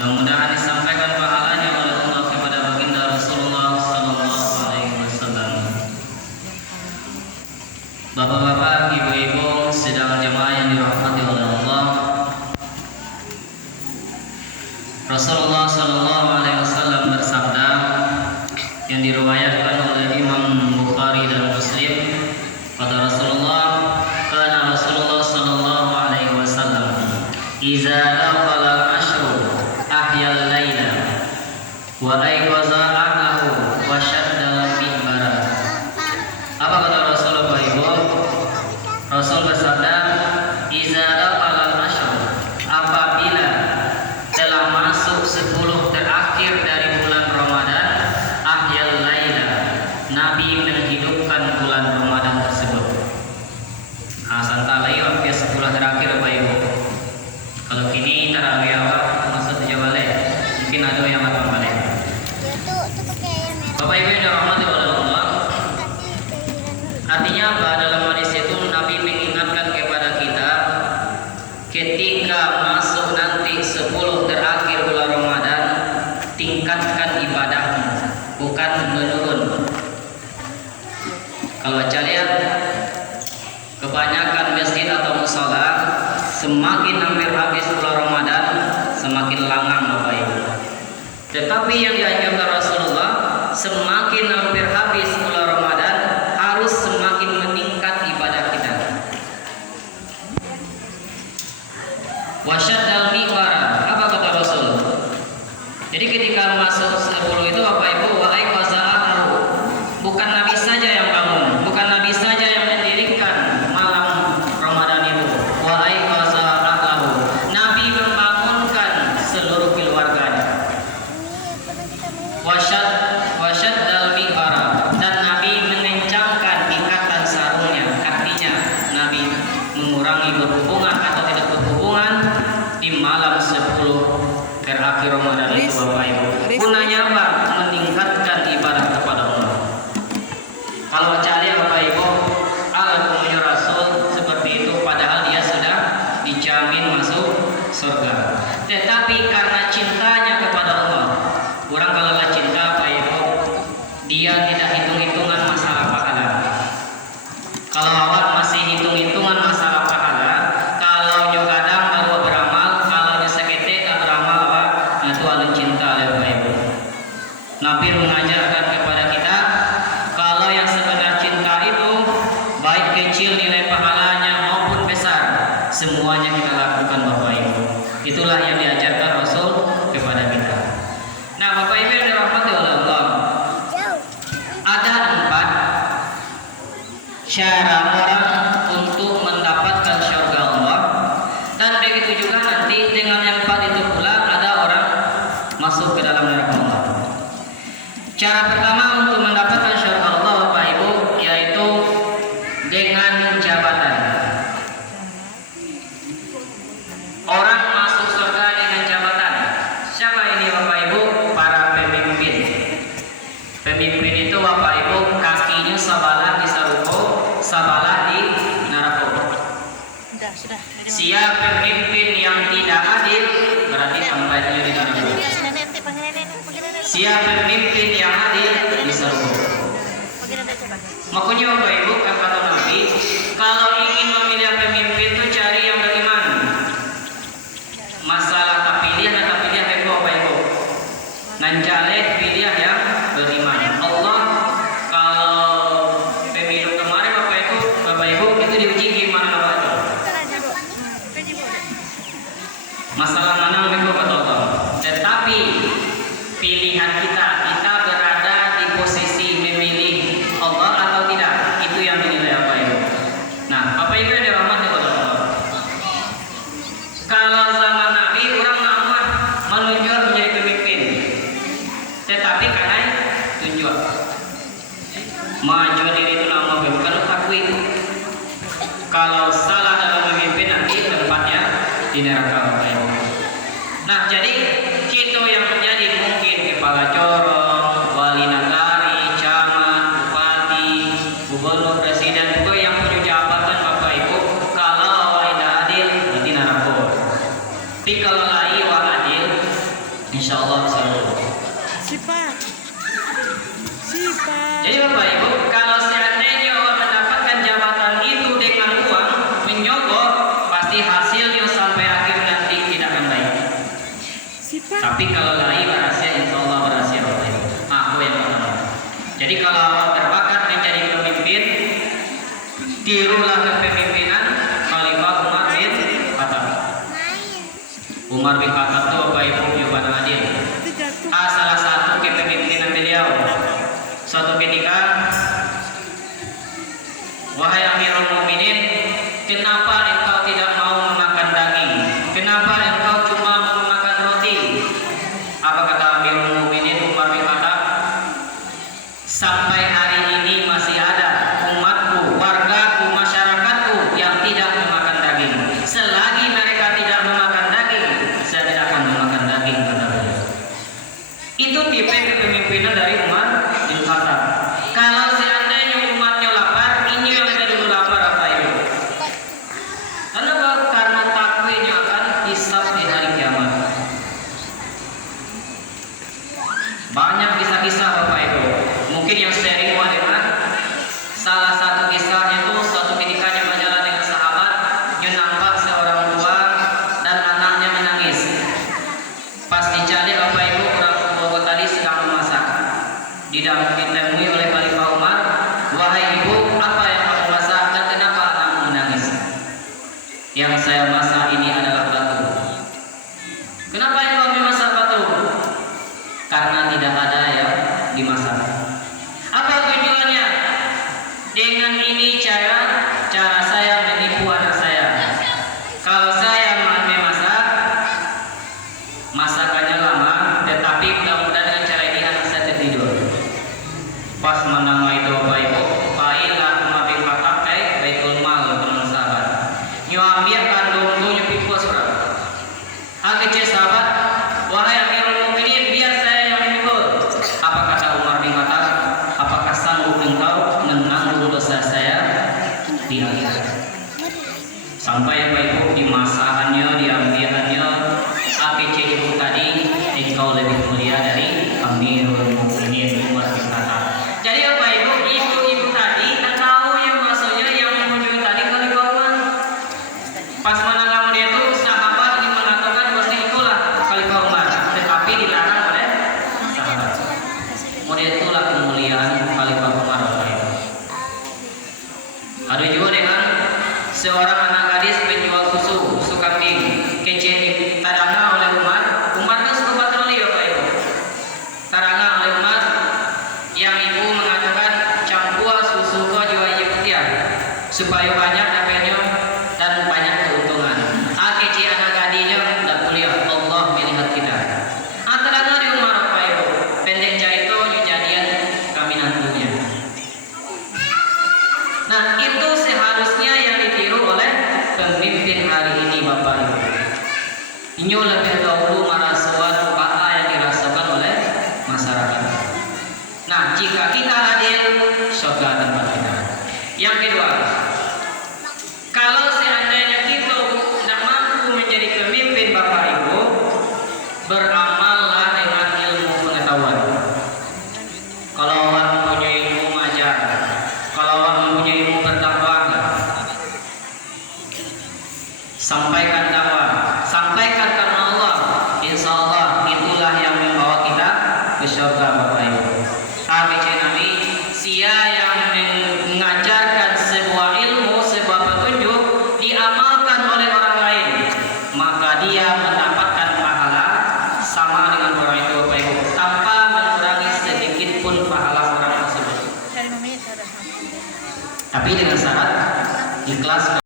Mudah-mudahan disampaikan pahalanya oleh Allah kepada baginda Rasulullah sallallahu alaihi wasallam. Bapak-bapak, ibu-ibu, sedang jemaah yang dirahmati oleh Allah. Rasulullah sallallahu alaihi wasallam bersabda yang diriwayatkan oleh Imam Bukhari dan Muslim, kata Rasulullah, kana Rasulullah sallallahu alaihi wasallam iza laqal ashru ahyal laila wa ayqaza ahlahu wa shaddal mihbara. Apa kata Rasul Bapak Ibu? Rasul bersabda, iza laqal ashru, apabila telah masuk 10 terakhir dari bulan Ramadan, ahyal laila, Nabi menghidupkan bulan Ramadan tersebut. Santai waktu 10 terakhir Bapak Ibu. Kalau kini tarawih awal masuk tujuh balik, mungkin ada yang makan balik. Bapak Ibu yang dirahmati oleh Allah, artinya apa? Dalam hadis itu Nabi mengingatkan kepada kita, ketika masuk nanti 10 terakhir bulan Ramadan, tingkatkan ibadahmu, bukan menurun. Kalau baca lihat, kebanyakan masjid atau musala semakin hampir habis bulan Ramadan, semakin langang Bapak Ibu. Tetapi yang dianjurkan Rasulullah, semakin hampir habis bulan Ramadan, harus semakin meningkat ibadah kita. Wasyaddal miqara, apa kata Rasul? Jadi ketika masuk 10 itu Bapak Ibu, wa aiqaza'ahu, bukan Nabi saja yang bangun, bukan Nabi saja yang mendirikan malam Ramadan itu. Wa aiqaza'ahu, Nabi membangunkan seluruh keluarganya. Wasyaddal miqara, dan Nabi mengencangkan ikatan sarungnya. Artinya Nabi mengurangi berhubungan atau tidak berhubungan di malam 10 terakhir Ramadan itu Bapak Ibu. Gunanya apa? Meningkatkan ibadah kepada Allah. Kalau cari Bapak Ibu, al-umumnya Rasul seperti itu, padahal dia sudah dijamin masuk surga. Tetapi karena cintanya kepada Allah, orang kalau lah cinta Bapak Ibu, dia tidak hitung-hitungan masalah pahala. Kalau awak masih hitung-hitungan masalah pahala, kalau juga kadang baru beramal, kalau sekete tak beramal, apa? Itu alun cinta ya Bapak Ibu. Nabi mengajarkan kepada kita, kalau yang sebenar cinta itu, baik kecil nilai pahalanya maupun besar, semuanya kita lakukan Bapak Ibu. Itulah yang diajarkan Rasul kepada kita. Nah Bapak Ibu yang dirahmati oleh Allah, ada 4 cara orang untuk mendapatkan syurga Allah, dan begitu juga nanti dengan yang 4 itu pula ada orang masuk ke dalam neraka Allah. Cara pertama untuk mendapatkan syurga Allah Bapak Ibu, yaitu dengan jabatan. Orang masuk surga dengan jabatan. Siapa ini Bapak Ibu? Para pemimpin. Pemimpin itu Bapak Ibu, kakinya sabalah di saruko, sabalah di neraka. Sudah. Siapa pemimpin yang tidak adil, berarti tempatnya di neraka. Siapa pemimpin yang adil, di surga. Makanya Bapak Ibu, kata Nabi, kalau ingin memilih pemimpin itu cari yang beriman. Masalah kapilian atau pilihan itu Bapak Ibu, ngancale pilih yang beriman. Allah kalau pemilu kemarin Bapak Ibu itu diuji gimana Bapak Ibu? Masalah mana itu kata Allah. Tetapi pilihan kita berada di posisi memilih Allah atau tidak, itu yang dinilai Bapak Ibu. Nah Bapak Ibu yang dirahmati oleh Allah, kalau zaman Nabi orang nama menunjuk menjadi pemimpin, tetapi karena tunjuk maju diri itu nama bukan takwi. Kalau salah dalam memimpin nanti tempatnya di neraka Bapak Ibu. Nah jadi kita yang menjadi mungkin kepala corong, wali nagari, camat, bupati, gubernur, presiden, itu yang punya jabatan Bapak Ibu, kalau awak tidak adil berarti neraka. Tapi kalau lai wa adil, Insya Allah bisa lulus. Sifat. Sifat. Jadi Bapak Ibu, kalau seandainya orang mendapatkan jabatan itu dengan uang, menyogok, pasti hasilnya sampai akhir nanti tidak akan baik. Sifat. Tapi kalau lari berhasil, insya Allah berhasil. Aku yang pertama. Jadi kalau terbakat menjadi pemimpin, tirulah kepemimpinan Khalifah Umar bin Khattab. Umar bin Khattab itu Bapak Ibu jawaban adil. Itu jatuh. Salah satu kepemimpinan beliau. Suatu ketika, wahai Amirul Mukminin, kenapa engkau tidak mau memakan daging? Kenapa engkau cuma mau memakan roti? Apa kata Amirul Mukminin Umar bin Khattab? Sampai hari ini masih ada umatku, wargaku, masyarakatku yang tidak memakan daging. Selagi mereka tidak memakan daging, saya tidak akan memakan daging, kata beliau. Itu tipe kepemimpinan dari Umar bin Khattab. Kalau seandainya umatnya lapar, ini yang ada dulu lapar apa itu? Kenapa? Karena takwinnya akan hisab di hari kiamat. Banyak kisah-kisah Bapak Ibu. Mungkin yang sering dengar salah satu kisahnya itu suatu ketika dia berjalan dengan sahabat, dia nampak seorang tua dan anaknya menangis. Pas dicari Bapak Ibu, orang tua tadi sedang memasak. Ditemui oleh Khalifah Umar, wahai ibu, apa yang kamu masak dan kenapa anakmu menangis? Yang saya masak ini adalah batu. Kenapa yang kamu masak batu? Karena tidak ada yang dimasak. Apa tujuannya? Dengan ini cara saya menipu anak saya. Kalau saya memasak, masakannya lama, tetapi mudah-mudahan dengan cara ini anak saya tertidur. Pas menangis itu Bapak Ibu, baiklah Umar bin Khattab Baitul Mal teman sahabat. Nyuambiak kandung nyupi pos orang. Agak sahabat, wahai Amirul Mukminin, biar saya yang memikul. Apa kata Umar bin Khattab? Apakah sanggup engkau menanggung dosa saya di akhirat? Sampai Bapak Ibu di masakannya, diambilannya, APC ibu tadi, engkau lebih mulia dari Amirul Mukminin Umar bin Khattab. Jadi Bapak Ibu, ibu tadi tak tahu yang maksudnya yang mengunjungi tadi Khalifah Umar. Pas menanggapi dia itu sahabat ini mengatakan bahwa itulah Khalifah Umar, tetapi dilarang oleh sahabat. Model itulah kemuliaan Khalifah Umar Bapak Ibu. Ada juga dengan seorang anak gadis penjual susu kambing, kecil taranga oleh Umar. Umar kan suka patroli Bapak Ibu. Taranga oleh Umar, yang ibu mengatakan campur susu kau jual putih supaya banyak dapatnya dan banyak keuntungan. Kecil anak gadisnya dan kuliah, Allah melihat kita. Antara di Umar Bapak Ibu, pendek itu kejadian kami nantinya. Nah itu seharusnya yang ditiru oleh pemimpin hari ini Bapak Ibu. Ini lebih dahulu merasukan apa yang dirasakan oleh masyarakat. Nah jika kita hadir, surga tempat kita. Yang kedua, kalau seandainya kita tidak mampu menjadi pemimpin Bapak Ibu, beramallah dengan ilmu pengetahuan. Kalau orang mempunyai ilmu mengajar, kalau orang mempunyai ilmu berdakwah, sampaikan dakwah, sampaikan karena Allah. Insya Allah itulah yang membawa kita ke surga Bapak Ibu. ABC Nabi, sia yang mengajarkan sebuah ilmu, sebuah petunjuk diamalkan oleh orang lain, maka dia mendapatkan pahala sama dengan orang itu Bapak Ibu, tanpa mengurangi sedikit pun pahala orang tersebut. Dari menit ada. Tapi dengan syarat ikhlas.